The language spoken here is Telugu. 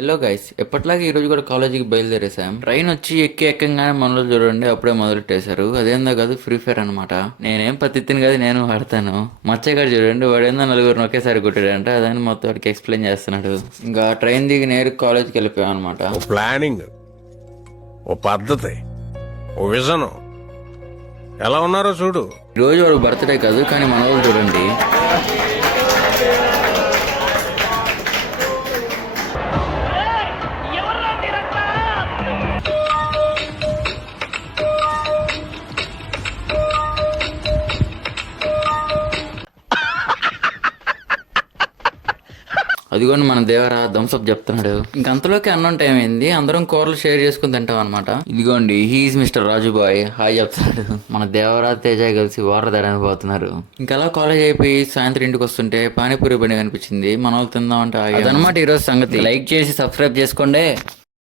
హలో గైస్ ఎప్పట్లాగే ఈ రోజు కూడా కాలేజీకి బయలుదేరేసాం ట్రైన్ వచ్చి ఎక్కి ఎక్కంగానే మనలో చూడండి అప్పుడే మొదలెట్టేశారు. అదేందో కాదు ఫ్రీ ఫైర్ అనమాట నేనేం పత్తిని కాదు నేను వాడతాను మచ్చగాడు చూడండి వాడేందో నలుగురిని ఒకేసారి కొట్టాడంట. అదని మొత్తం వాడికి ఎక్స్ప్లెయిన్ చేస్తున్నాడు. ఇంకా ట్రైన్ దిగి నేరు కాలేజ్కి వెళ్ళిపోయాం అనమాట ప్లానింగ్ ఓ పద్ధతి ఓ విజను. ఎలా ఉన్నారో చూడు. ఈ రోజు వాడు బర్త్డే కాదు కానీ మన వాళ్ళు చూడండి. అదిగోండి మన దేవరా థమ్స్అప్ చెప్తున్నాడు. ఇంక అంతలోకి అన్నం టైం అయింది. అందరం కూరలు షేర్ చేసుకుని తింటాం అనమాట ఇదిగోండి he is mister Raju boy. Hi చెప్తాడు మన దేవరా తేజ కలిసి వాటర్ తేడానికి పోతున్నారు. ఇంకా అలా కాలేజ్ అయిపోయి సాయంత్రం ఇంటికి వస్తుంటే పానీపూరి బండి కనిపించింది మన వాళ్ళు తిందామంటే అదనమాట ఈరోజు సంగతి. లైక్ చేసి సబ్స్క్రైబ్ చేసుకోండి.